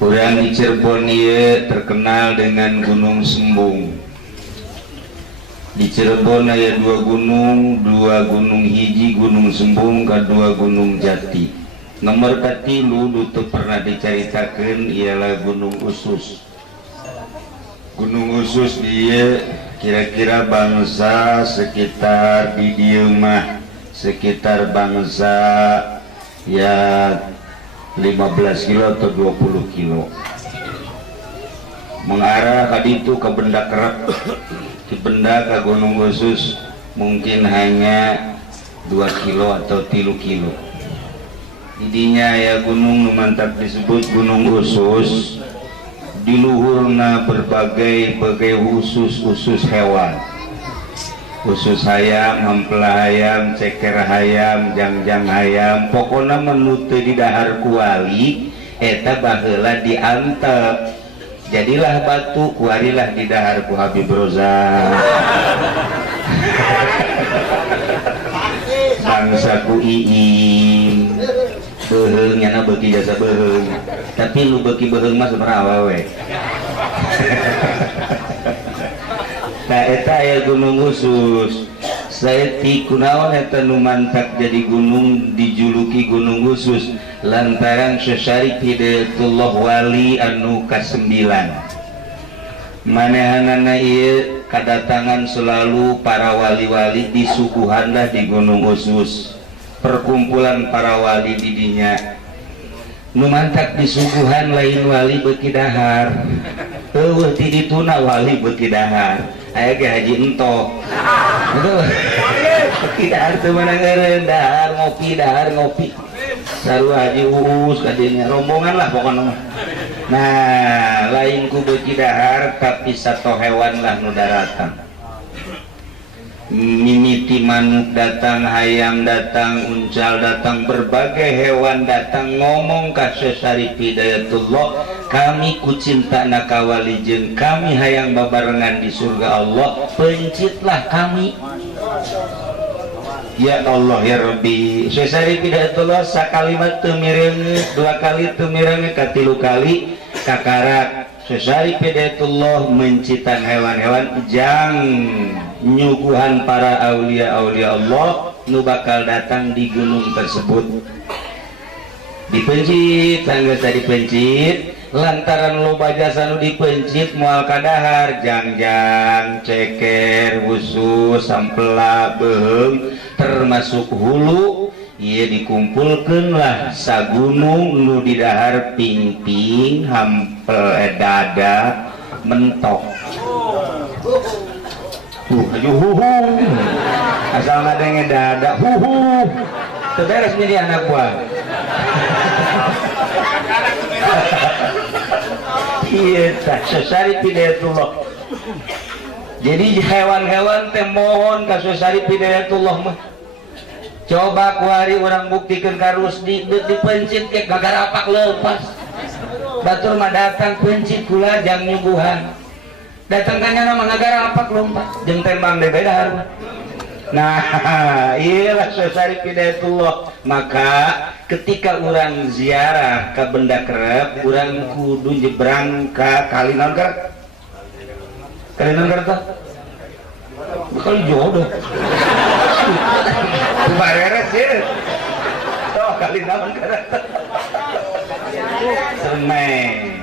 Urang di Cirebon ieu terkenal dengan Gunung Sembung. Di Cirebon aya dua gunung hiji Gunung Sembung, kedua Gunung Jati. Nomor katilu teu pernah dicaritakeun ialah Gunung Usus. Gunung Usus dia kira-kira bangsa sekitar di dieu mah sekitar bangsa ya 15 kilo atau 20 kilo mengarah ke ditu ke benda kerap di benda ke Gunung Usus mungkin hanya 2 kilo atau 3 kilo. Didinya ya gunung mantap disebut Gunung Usus, di luhurna berbagai usus hewan, usus hayam, hampela hayam, ceker hayam, jangjang hayam, pokoknya menu teu di dahar kuali eta baheula diantep. Jadilah batu kuarilah di dahar ku Habib Roza. Bangsa ku iing beheung nyana beuki jasa beheung, tapi lu beuki beheung mah sabaraha we. Nah eta aya Gunung Usus. Saeutik kunaon eta nu mantak jadi gunung dijuluki Gunung Usus lantaran sesari Hidayatullah wali anu ka-9. Manehanana ieu kadatangan selalu para wali-wali disuguhanlah di Gunung Usus. Perkumpulan para wali di dinya. Nu mantak disuguhan lain wali beuki dahar. Eueuh ti dituna wali beuki dahar. Aya ge Haji Entok. Betul. Beuki dahar teu meunang eureun, dahar ngopi. Sarua Haji Uus kadinya rombongan lah pokona mah. Nah, lain ku beuki dahar tapi sato hewan lah nu daratang. Mimiti manuk datang, hayam datang, uncal datang, berbagai hewan datang ngomong ka Syarif Hidayatullah, kami ku cintana ka wali jeung kami hayang babarengan di surga Allah, pencitlah kami. Ya Allah ya Rabbi. Syarif Hidayatullah sakalimat teu mireungeut, 2 kali teu mireungeut, katilu kali kakarak Syarif Hidayatullah mencitan hewan-hewan jang nyuguhan para aulia-aulia Allah nu bakal datang di gunung tersebut. Dipencit, tangga tadi pencit lantaran loba jasa nu dipencit moal kadahar jangjang, ceker, usus, sampela, beheung termasuk hulu. Ia dikumpulkan lah sagunung nu di dahar ping-ping hampel dada mentok asal ngadenge dada terberes jadi anak buah. Iya Syarif Hidayatullah. Jadi hewan-hewan teh mohon ka Syarif Hidayatullah mah coba kuari orang buktikan karus dipencit ke gagar apak lepas batur mah datang pencit kula jang nyuguhan datang kanya nama gagar apak lompat jeung tembang de bedahar. Nah iyalah Syarif Hidayatullah. Maka ketika orang ziarah ke benda kerep orang kudu nyebrang ke Kalinon Kerep. Kalinon Kerep kali jodoh bareres ya toh kali naon kada semeng.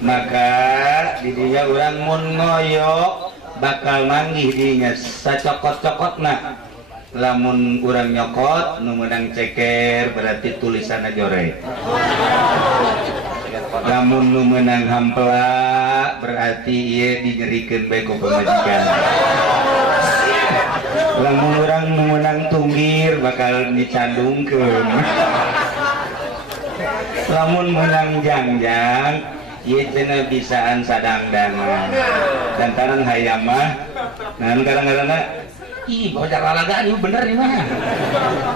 Maka didinya orang mun ngoyok bakal manggih dinya sacokot-cokotna. Lamun urang nyokot nu meunang ceker berarti tulisanna jore. Lamun nu meunang hampela berarti ieu dinyerikeun bae ku pamajikan. Lamun urang nu meunang tunggir bakal dicandungkeun. Lamun meunang jangjang ieu cenah bisaan sadangdangan. Lantaran hayam mah naon kadang-kadangna ih bocah lalagaan ieu bener ieu mah.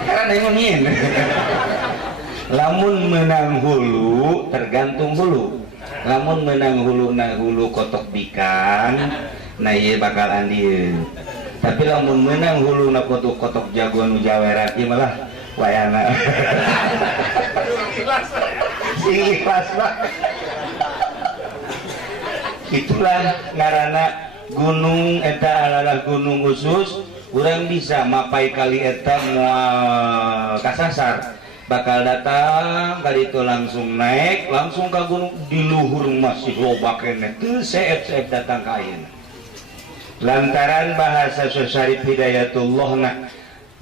Karena ngomongin. Lamun menang hulu tergantung hulu. Lamun menang hulu na hulu kotok bikang, nah ieu bakal andieun. Tapi lamun menang hulu na kotok jagoan jaweran ieu malah wayana ikhlas Pak. Itulah ngaranna gunung eta adalah gunung khusus urang bisa mapai kali eta moal kasasar bakal datang kali itu langsung naik langsung ke gunung di luhur masih loba kene teu seep-seep datang ka ayeuna lantaran bahasa Syarif Hidayatullah na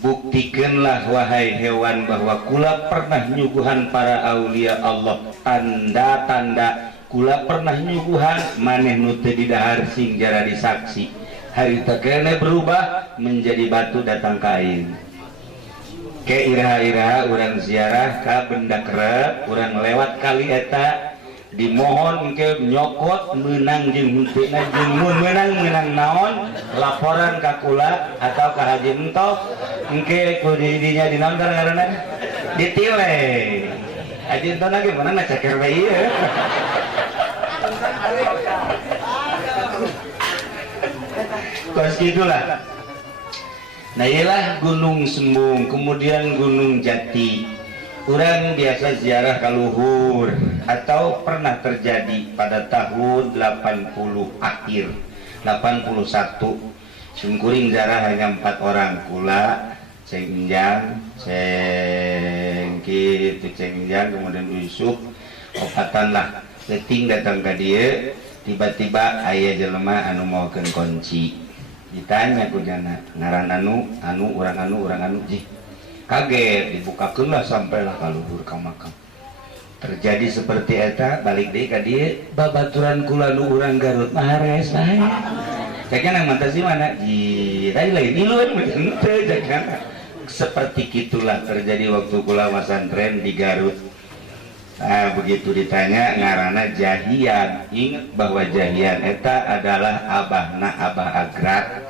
buktikeunlah wahai hewan bahwa kula pernah nyuguhan para aulia Allah tanda-tanda kula pernah nyuguhan maneh nu teu didahar sing jara disaksi harita kene berubah menjadi batu datang ka ayeuna ke iraha-iraha urang ziarah ka benda kerep urang lewat kali eta dimohon engke nyokot menang jeung henteu jeung mun menang naon laporan ka kula atau ka Haji Entok engke ku didinya dinaon ngaranna ditile Haji Entok lagi mana ngaceker bae ieu kos gitulah. Nah ialah Gunung Sembung, kemudian Gunung Jati. Orang biasa ziarah ke luhur atau pernah terjadi pada tahun 80 akhir 81 sungkuring ziarah hanya 4 orang kula Ceng Injang kemudian Yusuf opatan lah leting datang ke dia tiba-tiba ayah jelema anu maukeun kunci ditanya ku jana ngaran anu urang anu jih kaget dibukakeun lah sampailah ka luhur ka makam terjadi seperti eta balik deui ka dieu babaturan kula nu urang Garut mahares bae cekna mantasi mana ji lain iluan teu cekna seperti gitulah terjadi waktu kula wasantren di Garut. Nah, begitu ditanya ngaranna Jahian, ingat bahwa Jahian eta adalah abahna Abah Agrat.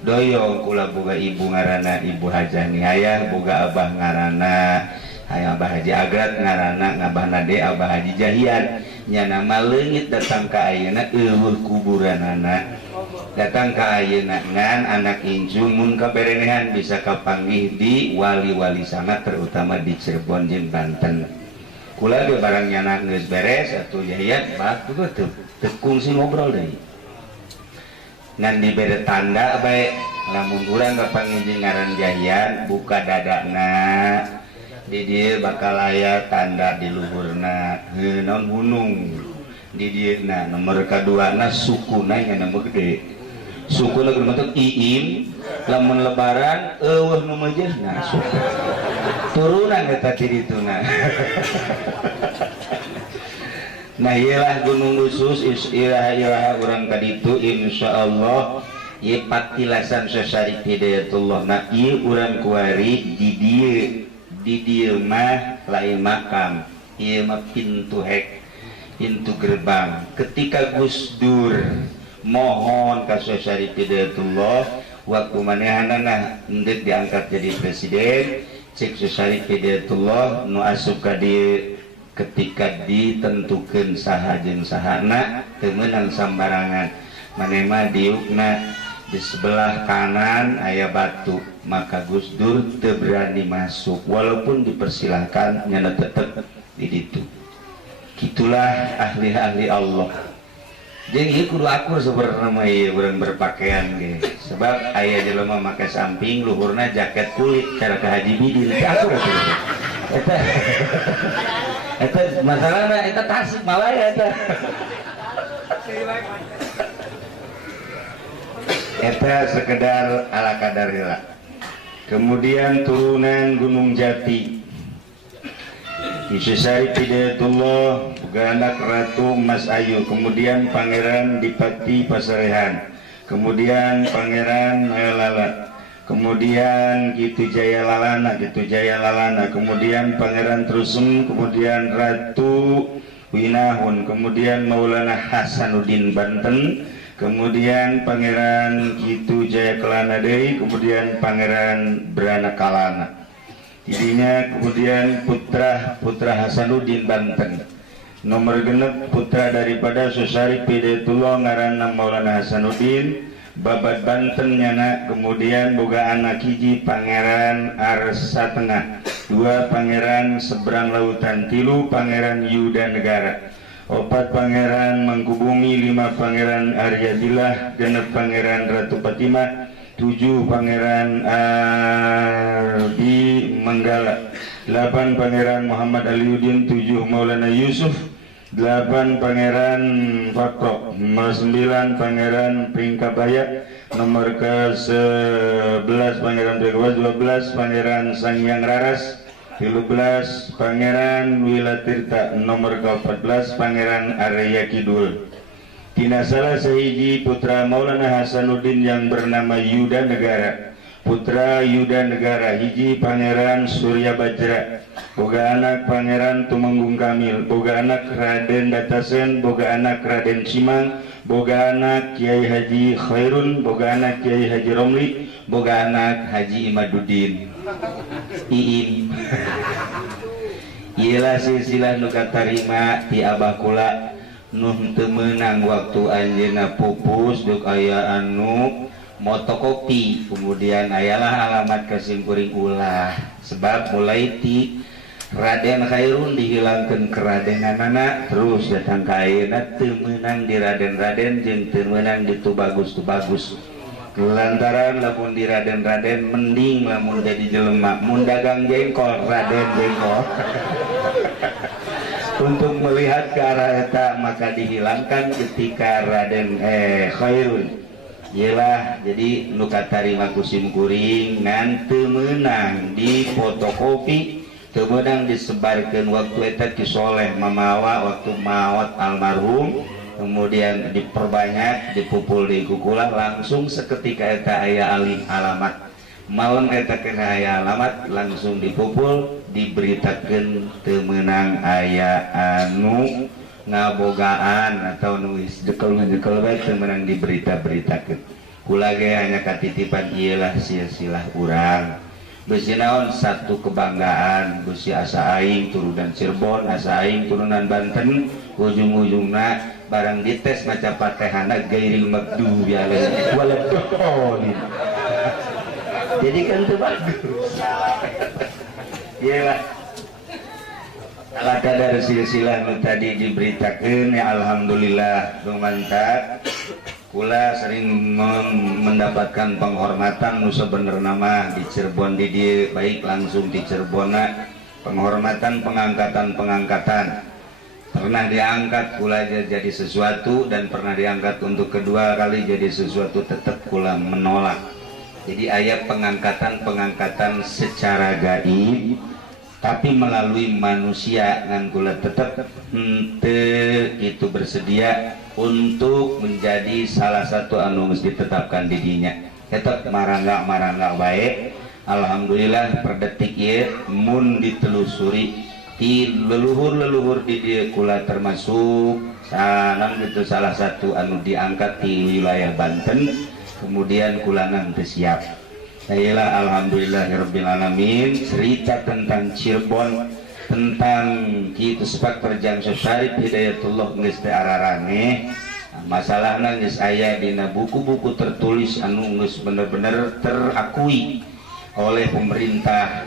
Doyong kula boga ibu ngaranna Ibu Hajah Nihayah, boga abah ngaranna Abah Haji Agrat, ngaranna ngabahna de Abah Haji Jahian. Nya nama leungit datang ka ayeuna eueuh kuburanana. Datang ka ayeuna ngan anak incu mun kaberenehan bisa kapanggih di wali-wali sangat terutama di Cirebon jeung Banten. Kula ge barang nyana geus beres atuh Jahian baku teu kungsi ngobrol deui. Ngan dibere tanda bae lamun urang kapanggih ngaran Jahian buka dadana di dieu bakal aya tanda di luhurna naon gunung di dieuna nomor kaduana sukuna nya nama gede sukuna berbentuk iim lamun lebaran eueuh nu meujeuhna suku turunan eta ti dituna. Nah ialah gunung khusus iraha urang kaditu insyaallah ieu patilasan Syarif Hidayatullah. Nah ieu urang kuari di dieu mah lain makam ieu mah pintu gerbang. Ketika Gus Dur mohon ka Syarif Hidayatullah waktu manehanana hendak diangkat jadi presiden cek Syarif Hidayatullah nu asup ka dieu ketika ditentukeun saha jeung sahana teu meunang sambarangan maneh mah diukna di sebelah kanan aya batu maka Gus Dur teu berani masuk walaupun dipersilahkan nyana tetep di ditu. Gitulah ahli-ahli Allah. Jeung ieu kudu akur sabenerna mah ieu urang berpakaian ge. Sebab aya jelema make samping luhurna jaket kulit cara ka Haji Bidin teh akur atuh. Eta masalahna eta Tasik Malaya eta. Eta sekedar ala kadarila. Kemudian turunan Gunung Jati Syarif Hidayatullah boga anak Ratu Mas Ayu, kemudian Pangeran Dipati Pasarehan, kemudian Pangeran Lala, kemudian Gitu Jaya Lalana, kemudian Pangeran Trusem, kemudian Ratu Winahun, kemudian Maulana Hasanuddin Banten, kemudian Pangeran Gitu Jaya Kelana Deui, kemudian Pangeran Brana Kalana. Tidinya kemudian putra Hasanuddin Banten. Nomor genep putra daripada Syarif Hidayatullah ngaranna Maulana Hasanuddin Babat Banten nyana, kemudian boga anak hiji Pangeran Arsa Tengah. 2 Pangeran Seberang Lautan, 3 Pangeran Yuda Negara, 4 Pangeran Mangkubumi, 5 Pangeran Aryadillah, 6 Pangeran Ratu Fatimah, 7 Pangeran Ardi Manggala, 8 Pangeran Muhammad Aliuddin, 7 Maulana Yusuf, 8 Pangeran Fakro, 9 Pangeran Pringkabaya, nomor ke-11 Pangeran Begawas, 12 Pangeran Sangyang Raras, 13 Pangeran Wilatirta, nomor ke-14 Pangeran Arya Kidul. Tina salah sahiji putra Maulana Hasanuddin yang bernama Yuda Negara. Putra Yuda Negara hiji Pangeran Surya Bajra, boga anak Pangeran Tumenggung Kamil, boga anak Raden Datasen, boga anak Raden Cimang, boga anak Kiai Haji Khairun, boga anak Kiai Haji Romli, boga anak Haji Imaduddin Iin. Iyalah silsilah nu katarima ti abah kula nuh teu meunang waktu anjeunna pupus duk aya anu motokopi, kemudian ayalah alamat kasimkuring ulah, sebab mulai ti Raden Khairun dihilangkan keradenanana terus datang ka ayeuna teu meunang di Raden-Raden jeung teu meunang di tu bagus lantaran lamun di Raden-Raden mending lamun jadi jelema mun dagang jengkol Raden jengkol. Untuk melihat ke arah eta maka dihilangkan ketika Raden Khairun. Yelah, jadi nu katarima kusim kuring ngan teu meunang di fotokopi, teu meunang disebarkeun waktu eta ki soleh mamawa waktu maot almarhum, kemudian diperbanyak dipupul di kukula langsung seketika eta aya alih alamat. Malam eta kena aya alamat langsung dipupul diberitakeun teu meunang aya anu ngabogaan atau nulis dekel bae teu meunang diberita-beritakeun. Kula ge hanya katitipan ieulah silsilah urang. Beusi naon satu kebanggaan, beusi asa aing turunan Cirebon, asa aing turunan Banten, ujung-ujungna barang dites maca Fatihahna gairil magdubi alaihim waladhdallin. Jadi kan teu bagus. Iyalah. Ala kadar silsilah nu tadi diberitakeun ya alhamdulillah mantap. Kula sering mendapatkan penghormatan nu sebenarnya mah di Cirebon di dieu baik langsung di Cirebonna penghormatan pengangkatan pernah diangkat kula jadi sesuatu dan pernah diangkat untuk kedua kali jadi sesuatu tetap kula menolak. Jadi ayat pengangkatan secara gaib tapi melalui manusia ngan kula tetap itu bersedia untuk menjadi salah satu anu geus ditetapkan di dinya. Tetap marangga baik. Alhamdulillah per detik ieu mun ditelusuri ti leluhur di dieu kula termasuk sanan itu salah satu anu diangkat di wilayah Banten. Kemudian kulangan siap. Sayalah alhamdulillahirabbil alamin cerita tentang Cirebon tentang kitu sepak perjang Syarif Hidayatullah geus teu ararane. Masalahna geus aya dina buku-buku tertulis anu geus bener-bener terakui oleh pemerintah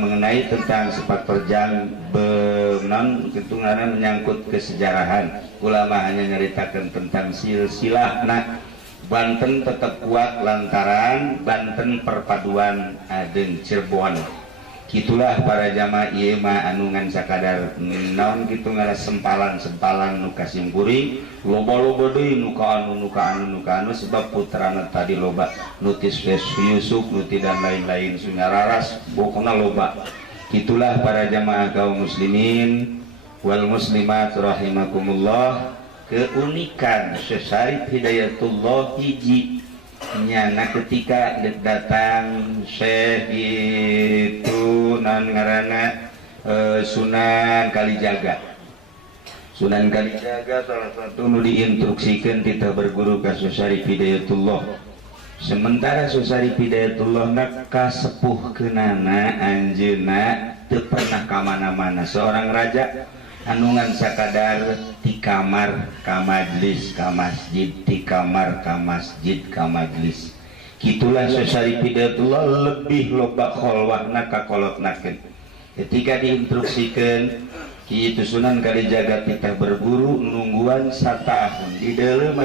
mengenai tentang sepak terjang benan kitu ngaran menyangkut kesejarahan. Ulama hanya nyaritakeun tentang silsilahna. Banten tetap kuat lantaran Banten perpaduan adeng Cirebon. Gitulah para jamaah ieu mah anu ngan sakadar naon kitu ngaran sempalan nu kasimkuring loba-loba deui nu ka anu sebab putrana tadi loba nutis Yusuf nuti dan lain-lain Sunyararas pokona loba. Gitulah para jamaah kaum muslimin wal muslimat rahimakumullah. Keunikan Syarif Hidayatullah hiji nyana ketika datang Syekh itu nan ngaranna Sunan Kalijaga. Sunan Kalijaga salah satu nu diinstruksikeun kita berguru ka Syarif Hidayatullah. Sementara Syarif Hidayatullah nak kasepuhkeunana anjeunna teu pernah ka mana-mana. Seorang raja anungan sakadar di kamar ka majlis ka masjid di kamar ka masjid ka majlis. Gitulah Syarif Hidayatullah lebih loba kholwahna ka kolotnakeun. ketika diinstruksikan itu Sunan Kalijaga kita berburu nungguan satahun di dalam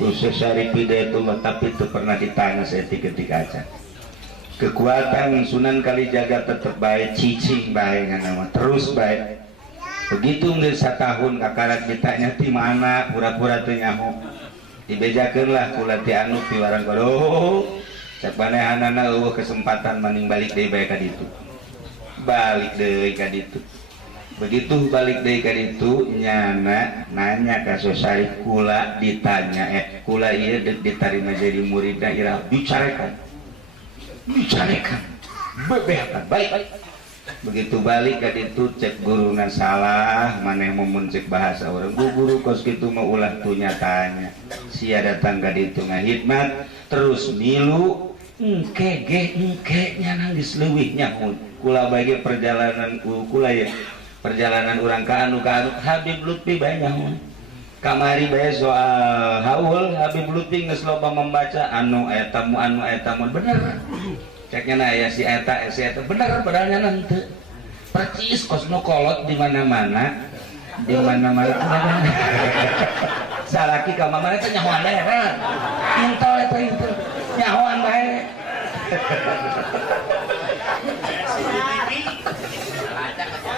khusus Syarif Hidayatullah, tapi itu pernah ditanya saya ketika aja kekuatan Sunan Kalijaga tetap baik, cicing baik nama terus baik. Begitu nggak satahun kakarak ditanya di mana pura-pura teu nyaho dibejakeunlah kula ti anu ti warang kodo cak manehanana eueuh kesempatan maning balik deui bae ka ditu. Balik deui ka ditu. Begitu balik deui ka ditu nyana nanya ka Syarif kula ditanya kula ieu ditarima jadi muridna ira bicarekan bebehakan baik. Begitu balik ka ditu cek guruna salah maneh mumun cek bahasa orang guru kos kitu mah ulah tu nyatanya sia datang ka ditu ngahidmat terus milu engke nya nangis leuwih nyaho kula bagi perjalanan kula ya perjalanan urang ka anu Habib Lutfi bae nyaho kamari bae soal haul Habib Lutfi geus loba membaca anu eta bener ceknya na ya si eta bener padahal nanti percis kos nu kolot di mana-mana salaki ka mamana teh nyahoan bae intel eta nyahoan bae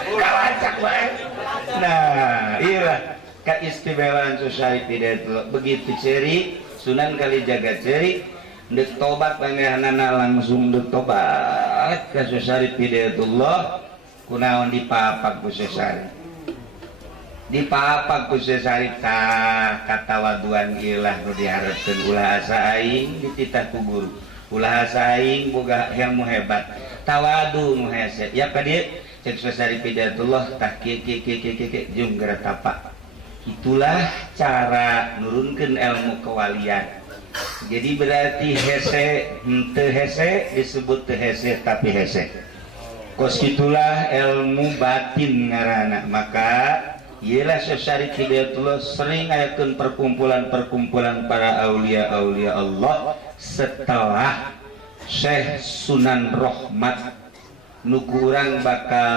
kalacak bae. Nah iya keistimewaan Syarif Hidayatullah begitu ceri Sunan Kalijaga ceri dek tobat pangeranana langsung dek tobat ka Syarif Hidayatullah kunaon dipapak ku Syarif dipapak ku Syarif kata waduan ilah nu diharapkeun ulah asa aing dititah ku guru ulah asa aing boga ilmu hebat tawadu nu hese ya ka dieu cek Syarif Hidayatullah tah kieu jeung geura tapak itulah cara nurunkeun ilmu kewalian. Jadi berarti hese henteu hese disebut teu hese tapi hese. Kos itulah ilmu batin ngaranna. Maka ialah Syarif Hidayatullah sering ayakeun perkumpulan-perkumpulan para aulia-aulia Allah setelah Syekh Sunan Rahmat nuku urang bakal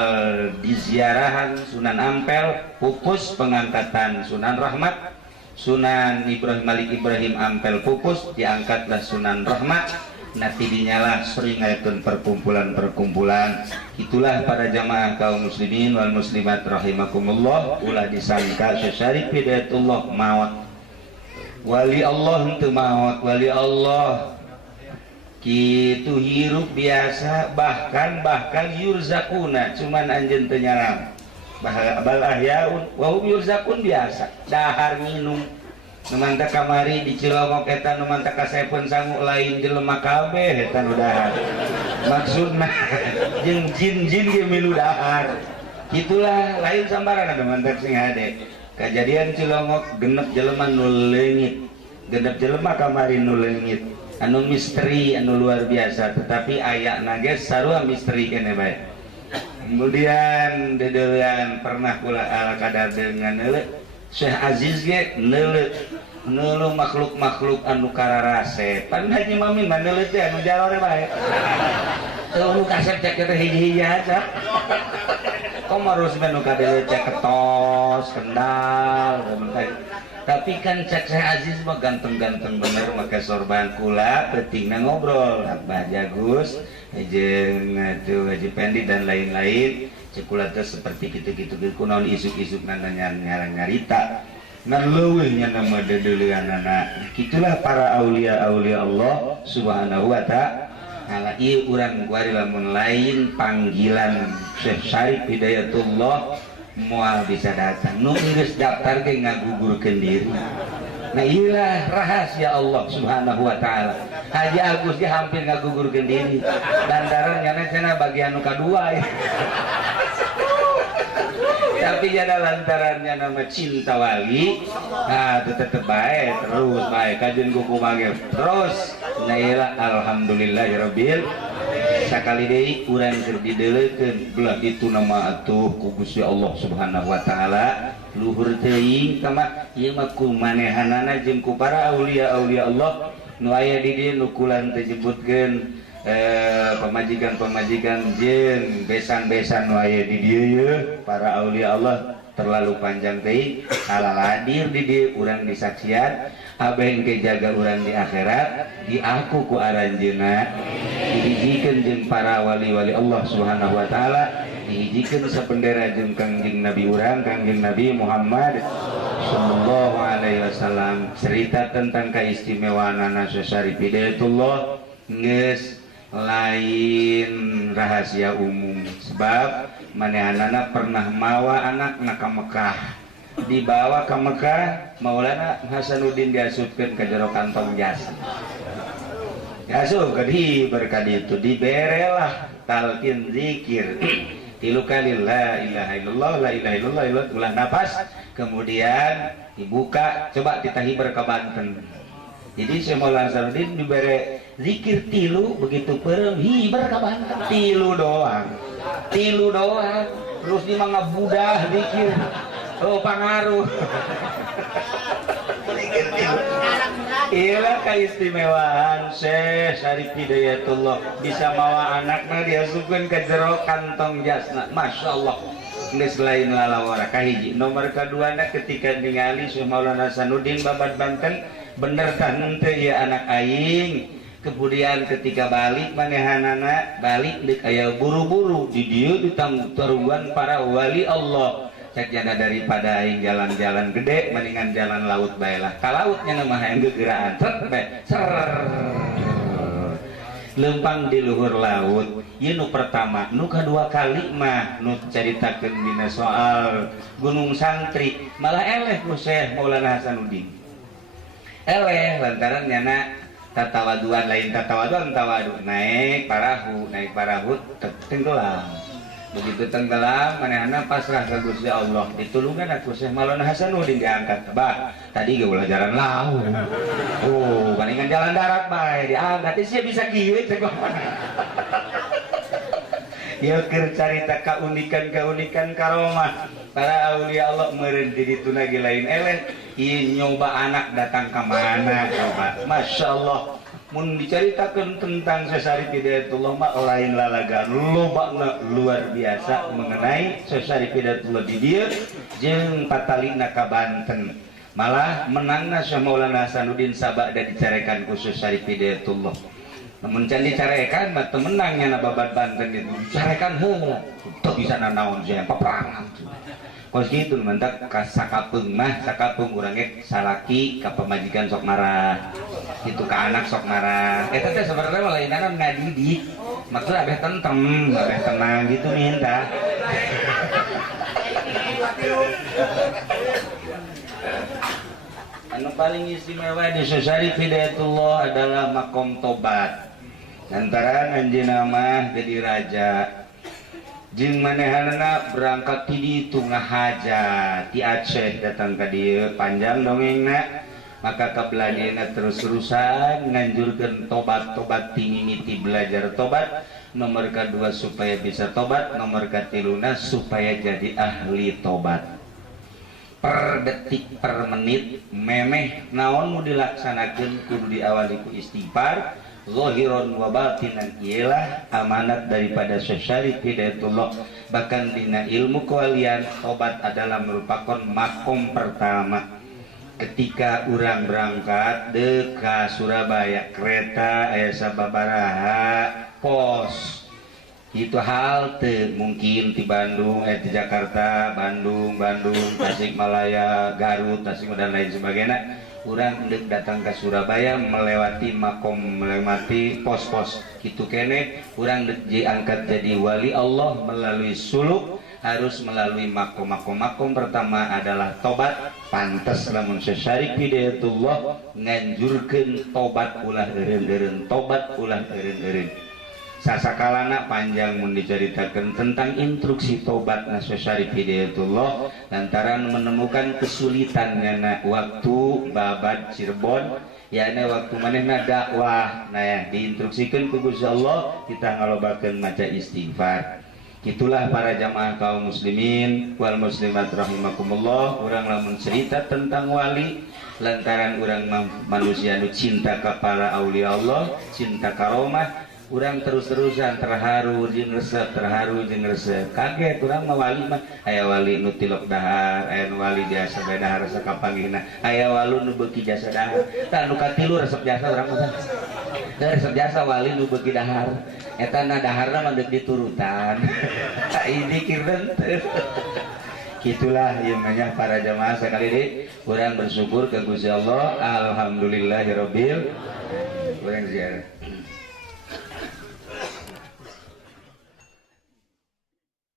diziarahan Sunan Ampel pupus pengangkatan Sunan Rahmat Sunan Ibrahim Malik Ibrahim Ampel pupus diangkatlah Sunan Rahmat nanti dinyalah sering ayakeun perkumpulan-perkumpulan itulah para jamaah kaum muslimin wal muslimat rahimakumullah ulah disangka Syarif Hidayatullah maot wali Allah henteu maot wali Allah kitu hirup biasa bahkan yurzakuna cuman anjeun teu nyaram bal ahyaun wa hum yurzakun biasa dahar minum nu mantep kamari di Cilongok eta nu mantep kasepen sangu lain jelema kabeh eta nu dahar maksudna jeung jin-jin ge milu dahar itulah lain sambaran nu mantep sing hade kejadian Cilongok genep jelema nu leungit genep jelema kamari nu leungit anu misteri anu luar biasa tetapi ayakna ge sarua misteri kene bae. Kemudian dedeuan pernah kula ala kadar dengan neuleuh Syekh Aziz ge neuleuh makhluk-makhluk anu kararase pan Haji Mamin mah neuleuh teh anu jalore bae teu kasep cek teh hiji-hiji aja komarus mah nu kadeuleuh cek ketos kendal tapi kan cek saya Aziz mah ganteng-ganteng bener maka sorban kula pentingna ngobrol Abah Jagus jeung atuh Haji Pendi dan lain-lain cek kula teh seperti kitu-kitu kunaon isuk-isuk nyarita ngan leuwih nya nama dedeuleuanana kitulah para aulia-aulia Allah subhanahu wa ta'ala ieu urang kuari lamun lain panggilan Syekh Syarif Hidayatullah moal bisa datang nu geus daftar ge ngagugurkeun diri nah inilah rahasia Allah subhanahu wa ta'ala Haji Agus ge hampir ngagugurkeun diri lantaran nyana cenah bagian nu kadua ya. Tapi jada lantarannya nama cinta wali nah itu tetep baik terus baik kajian kuku mage terus nailah alhamdulillahirabbil sakali deui urang keur dideuleukeun belah itu nama atuh ku Gusti Allah subhanahu wa ta'ala luhur teuing kamah ieu mah ku manehanana jeung ku para aulia-aulia Allah nu aya di dieu nu kula teh nyebutkeun pemajikan-pemajikan jeung besan-besan nu aya di dieu ye para aulia Allah terlalu panjang teh halal hadir di dieu urang disaksian abeh engke jaga urang di akhirat diaku ku aranjeunna dihijikeun jeung para wali-wali Allah Subhanahu wa taala dihijikeun sabendera jeung Kangjeng Nabi urang Kangjeng Nabi Muhammad sallallahu alaihi wasallam. Cerita tentang keistimewaanna Syarif Hidayatullah geus lain rahasia umum sebab manehanana pernah mawa anakna ka Mekah, dibawa ke Mekah Maulana Hasanuddin diasupkeun ka jero kantong jas diasup ke di berkadi itu diberelah talqin zikir tilu kali la ilaha illallah la ilaha illallah ulah nafas kemudian dibuka coba ditahiber ke Banten. Jadi Syekh Maulana Hasanuddin dibere zikir tilu begitu perem hiber ka Banten tilu doang terus di mangga budah zikir oh pangaruh zikir tilu. Inilah keistimewaan Syekh Syarif Hidayatullah bisa mawa anaknya diasupkeun ke jero kantong jasna. Masya Allah geus lain lalawara kahiji. Nomor kaduana ketika ningali Syekh Maulana Hasanuddin babat Banten bener tah henteu ya anak aing. Kemudian ketika balik manehanana balik deuk aya buru-buru di dieu ditangguan para wali Allah. Cek jana daripada aing jalan-jalan gede mendingan jalan laut bae lah. Ka lautnya mah hayang gegeraan tret bae. Lempang di luhur laut. Ieu nu pertama, nu kadua kali mah nu caritakeun dina soal Gunung Santri malah eleh ku Syekh Maulana Hasanuddin. Eleh lantaran nyana tatawaduan lain tatawaduan tawadu naik parahu tenggelam begitu tenggelam manehna pasrah ka Gusti Allah ditulungan aku Syekh Maulana Hasanuddin diangkat bah tadi ge ulah jalan laut oh palingan jalan darat bae diangkat sia bisa kieu teh ya keur carita keunikan karomah para aulia Allah meureun di ditu lagi lain eleh ieu nyoba anak datang ke mana coba Masya Allah mun dicaritakeun tentang Syarif Hidayatullah mah lain lalagan lobana luar biasa mengenai Syarif Hidayatullah di dieu jeung patalina ka Banten malah menangna Syekh Maulana Hasanuddin sabada dicarekan ku Syarif Hidayatullah. Namun can dicarekan mah teu menang nya babat Banten itu dicarekan heula teu bisa nanaon jeung peperangan. Kos kitu mentak ka sakapeung mah sakapeung urang ge salaki ka pamajikan sok marah. Kitu ka anak sok marah. Eta teh sebenarnya mah lainana ngadidik. Maksud abeh tentrem, abeh tenang gitu minta. Anu paling istimewa di Syarif Hidayatullah adalah makom tobat. Lantaran anjeunna mah jadi raja. Jeung manehanana berangkat ti ditu ngahajat ti Aceh datang ka dieu panjang dongengna maka kabelajeuna terus-terusan nganjurkeun tobat ti mimiti belajar tobat nomor kedua supaya bisa tobat nomor katiluna supaya jadi ahli tobat per detik per menit memeh naon mu dilaksanakeun kudu diawali ku istighfar zahiron wa batinan ialah amanat daripada Syarif Hidayatullah. Bahkan dina ilmu kewalian tobat adalah merupakan makom pertama ketika urang berangkat ka Surabaya kereta aya sababaraha pos itu halte mungkin di Bandung di Jakarta Bandung Tasikmalaya Garut Tasik dan lain sebagainya urang hendak datang ke Surabaya melewati makom melewati pos-pos gitu kene urang diangkat jadi wali Allah melalui suluk harus melalui makom pertama adalah tobat pantas lamun Syarif Hidayatullah nganjurkeun tobat ulah eureun-eureun tobat ulah eureun-eureun sasakalana panjang mun diceritakeun tentang instruksi tobat Syarif Hidayatullah lantaran menemukan kesulitannya waktu babat Cirebon yakni waktu manehna dakwah nah diinstruksikeun ku Gusti Allah kita ngalobakeun maca istighfar. Itulah para jamaah kaum muslimin wal muslimat rahimakumullah urang lamun cerita tentang wali lantaran urang manusia nu cinta ka para aulia Allah cinta karomah kurang terus-terusan terharu jeung resep kaget kurang mah wali mah aya wali nu tilok dahar aya nu wali jasa dahar resep kapanggihna aya walu nu beuki jasa dahar tah nu katilu resep jasa urang mah resep jasa wali nu beuki dahar eta na daharna mah deuk diturutan ini kireuan gitulah yang banyak para jamaah sekali ini kurang bersyukur ke Gusti Allah alhamdulillahirabbil alamin. Kurang ziarah